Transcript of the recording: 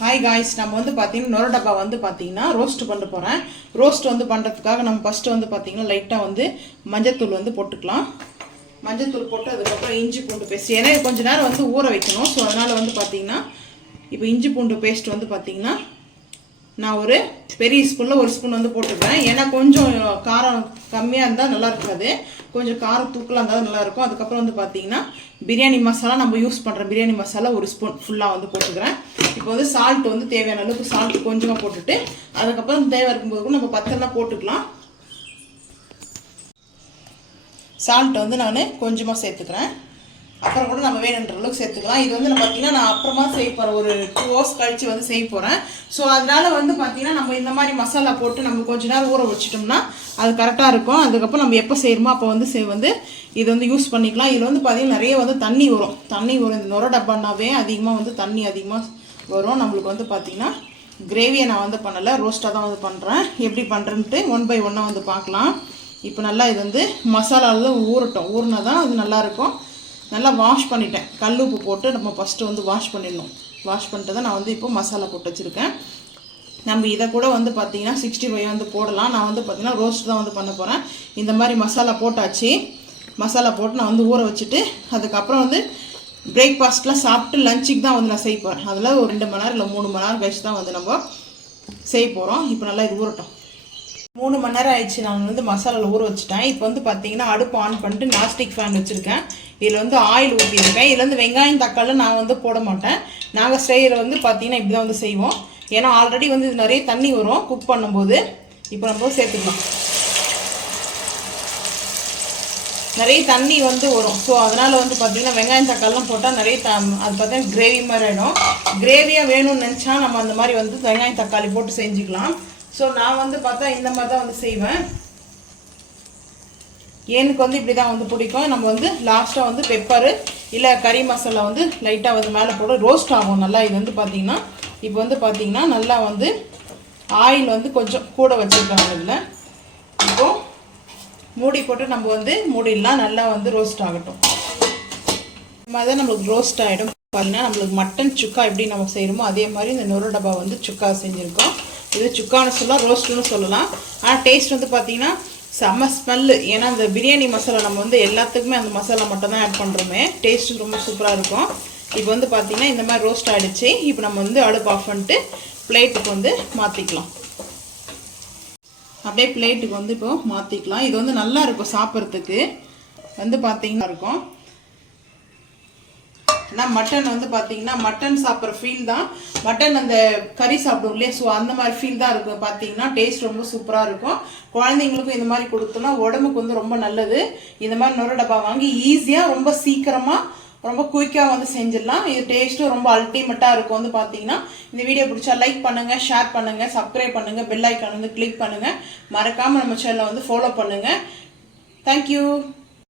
Hi guys, நம்ம வந்து பார்த்தீங்கன்னா நொர டப்பா வந்து பார்த்தீங்கன்னா ரோஸ்ட் பண்ண போகிறேன். ரோஸ்ட் வந்து பண்ணுறதுக்காக நம்ம ஃபஸ்ட்டு வந்து பார்த்தீங்கன்னா லைட்டாக வந்து மஞ்சத்தூள் வந்து போட்டுக்கலாம். மஞ்சத்தூள் போட்டு அதுக்கப்புறம் இஞ்சி பூண்டு பேஸ்ட், ஏன்னா கொஞ்சம் நேரம் வந்து ஊற வைக்கணும். ஸோ அதனால் வந்து பார்த்தீங்கன்னா இப்போ இஞ்சி பூண்டு பேஸ்ட் வந்து பார்த்தீங்கன்னா நான் ஒரு பெரிய ஸ்பூனில் ஒரு ஸ்பூன் வந்து போட்டுக்கிறேன். ஏன்னா கொஞ்சம் காரம் கம்மியாக இருந்தால் நல்லா இருக்காது, கொஞ்சம் காரம் தூக்கலாக இருந்தால் நல்லாயிருக்கும். அதுக்கப்புறம் வந்து பார்த்தீங்கன்னா பிரியாணி மசாலா நம்ம யூஸ் பண்ணுற பிரியாணி மசாலா ஒரு ஸ்பூன் ஃபுல்லாக வந்து போட்டுக்கிறேன். இப்போ வந்து சால்ட் வந்து தேவையான அளவுக்கு சால்ட் கொஞ்சமாக போட்டுட்டு அதுக்கப்புறம் தேவை இருக்கும்போது கூட நம்ம பத்தெல்லாம் போட்டுக்கலாம். சால்ட் வந்து நான் கொஞ்சமாக சேர்த்துக்கிறேன். அப்புறம் கூட நம்ம வேணுன்ற அளவுக்கு சேர்த்துக்கலாம். இது வந்து பார்த்தீங்கன்னா நான் அப்புறமா செய்ய போகிறேன், ஒரு 2 hours கழித்து வந்து செய்ய போகிறேன். ஸோ அதனால் வந்து பார்த்தீங்கன்னா நம்ம இந்த மாதிரி மசாலா போட்டு நம்ம கொஞ்சம் நேரம் ஊற வச்சிட்டோம்னா அது கரெக்டாக இருக்கும். அதுக்கப்புறம் நம்ம எப்போ செய்கிறோமோ அப்போ வந்து இது வந்து யூஸ் பண்ணிக்கலாம். இதில் வந்து பார்த்தீங்கன்னா நிறைய வந்து தண்ணி வரும். இந்த நொர டப்பானாவே அதிகமாக வந்து தண்ணி அதிகமாக வரும். நம்மளுக்கு வந்து பார்த்தீங்கன்னா கிரேவியை நான் வந்து பண்ணலை, ரோஸ்ட்டாக தான் வந்து பண்ணுறேன். எப்படி பண்ணுறேன்ட்டு 1 by 1 வந்து பார்க்கலாம். இப்போ நல்லா இது வந்து மசாலாவில் ஊறட்டும். ஊறினா தான் அது நல்லாயிருக்கும். நல்லா வாஷ் பண்ணிட்டேன், கல் உப்பு போட்டு நம்ம ஃபஸ்ட்டு வந்து வாஷ் பண்ணிடணும். வாஷ் பண்ணிட்டு தான் நான் வந்து இப்போ மசாலா போட்டு வச்சுருக்கேன். நம்ம இதை கூட வந்து பார்த்திங்கன்னா 65 வந்து போடலாம். நான் வந்து பார்த்திங்கன்னா ரோஸ்ட் தான் வந்து பண்ண போகிறேன். இந்த மாதிரி மசாலா போட்டாச்சு. மசாலா போட்டு நான் வந்து ஊற வச்சுட்டு அதுக்கப்புறம் வந்து பிரேக்ஃபாஸ்ட்லாம் சாப்பிட்டு லஞ்சுக்கு தான் வந்து நான் செய்ய போகிறேன். அதில் ஒரு 2 மணி நேரம் இல்லை 3 மணி நேரம் கழிச்சு தான் வந்து நம்ம செய்ய போகிறோம். இப்போ நல்லா இது ஊறட்டும். 3 மணி நேரம் ஆயிடுச்சு. நான் வந்து மசாலாவில் ஊற வச்சுட்டேன். இப்போ வந்து பார்த்தீங்கன்னா அடுப்பு ஆன் பண்ணிட்டு நாஸ்டிக் ஃபேன் வச்சுருக்கேன். இதில் வந்து ஆயில் ஊற்றிருக்கேன். இதில் வந்து வெங்காயம் தக்காளி நான் வந்து போட மாட்டேன். நாங்கள் செய்கிற வந்து பார்த்தீங்கன்னா இப்படி தான் வந்து செய்வோம். ஏன்னா ஆல்ரெடி வந்து இது நிறைய தண்ணி வரும் குக் பண்ணும்போது. இப்போ நம்ம சேர்த்துக்கலாம். நிறைய தண்ணி வந்து வரும். ஸோ அதனால் வந்து பார்த்திங்கன்னா வெங்காயம் தக்காளிலாம் போட்டால் நிறைய அது பார்த்தீங்கன்னா கிரேவி மாதிரி ஆகிடும். கிரேவியாக வேணும்னு நினச்சா நம்ம அந்த மாதிரி வந்து வெங்காயம் தக்காளி போட்டு செஞ்சுக்கலாம். ஸோ நான் வந்து பார்த்தா இந்த மாதிரி தான் வந்து செய்வேன். எனக்கு வந்து இப்படி தான் வந்து பிடிக்கும். நம்ம வந்து லாஸ்ட்டாக வந்து பெப்பரு இல்லை கறி மசாலா வந்து லைட்டாக வந்து மேலே போட ரோஸ்ட் ஆகும் நல்லா. இது வந்து பார்த்திங்கன்னா இப்போ வந்து பார்த்திங்கன்னா நல்லா வந்து ஆயில் வந்து கொஞ்சம் கூட வச்சுருக்காங்க. இதில் இப்போது மூடி போட்டு நம்ம வந்து மூடிடலாம். நல்லா வந்து ரோஸ்ட் ஆகட்டும். இந்த மாதிரி தான் நம்மளுக்கு ரோஸ்ட் ஆகிடும். பார்த்தீங்கன்னா நம்மளுக்கு மட்டன் சுக்கா எப்படி நம்ம செய்கிறோமோ அதே மாதிரி இந்த நொர டப்பா வந்து சுக்கா செஞ்சுருக்கோம். இது சுக்கான்னு சொல்லலாம், ரோஸ்ட்டுன்னு சொல்லலாம். ஆனால் டேஸ்ட் வந்து பார்த்திங்கன்னா செம்ம ஸ்மெல்லு. ஏன்னா அந்த பிரியாணி மசாலா நம்ம வந்து எல்லாத்துக்குமே அந்த மசாலா மட்டும் தான் ஆட் பண்ணுறோமே. டேஸ்ட்டு ரொம்ப சூப்பராக இருக்கும். இப்போ வந்து பார்த்திங்கன்னா இந்த மாதிரி ரோஸ்ட் ஆகிடுச்சு. இப்போ நம்ம வந்து அடுப்பு ஆஃப் பண்ணிட்டு பிளேட்டுக்கு வந்து மாற்றிக்கலாம். அப்படியே பிளேட்டுக்கு வந்து இப்போ மாற்றிக்கலாம். இது வந்து நல்லா இருக்கும் சாப்பிட்றதுக்கு வந்து பார்த்திங்கன்னா இருக்கும். ஆனால் மட்டன் வந்து பார்த்தீங்கன்னா மட்டன் சாப்பிட்ற ஃபீல் தான், மட்டன் அந்த கறி சாப்பிடும் இல்லையா, ஸோ அந்த மாதிரி ஃபீல் தான் இருக்கும். பார்த்தீங்கன்னா டேஸ்ட் ரொம்ப சூப்பராக இருக்கும். குழந்தைங்களுக்கும் இந்த மாதிரி கொடுத்தோம்னா உடம்புக்கு வந்து ரொம்ப நல்லது. இந்த மாதிரி நொர டப்பா வாங்கி ஈஸியாக ரொம்ப சீக்கிரமாக ரொம்ப குயிக்காக வந்து செஞ்சிடலாம். இது டேஸ்ட்டும் ரொம்ப அல்டிமேட்டாக இருக்கும். வந்து பார்த்தீங்கன்னா இந்த வீடியோ பிடிச்சா லைக் பண்ணுங்கள், ஷேர் பண்ணுங்கள், சப்ஸ்கிரைப் பண்ணுங்கள், பெல் ஐக்கான் வந்து கிளிக் பண்ணுங்கள். மறக்காமல் நம்ம சேனலை வந்து ஃபாலோ பண்ணுங்கள். தேங்க்யூ.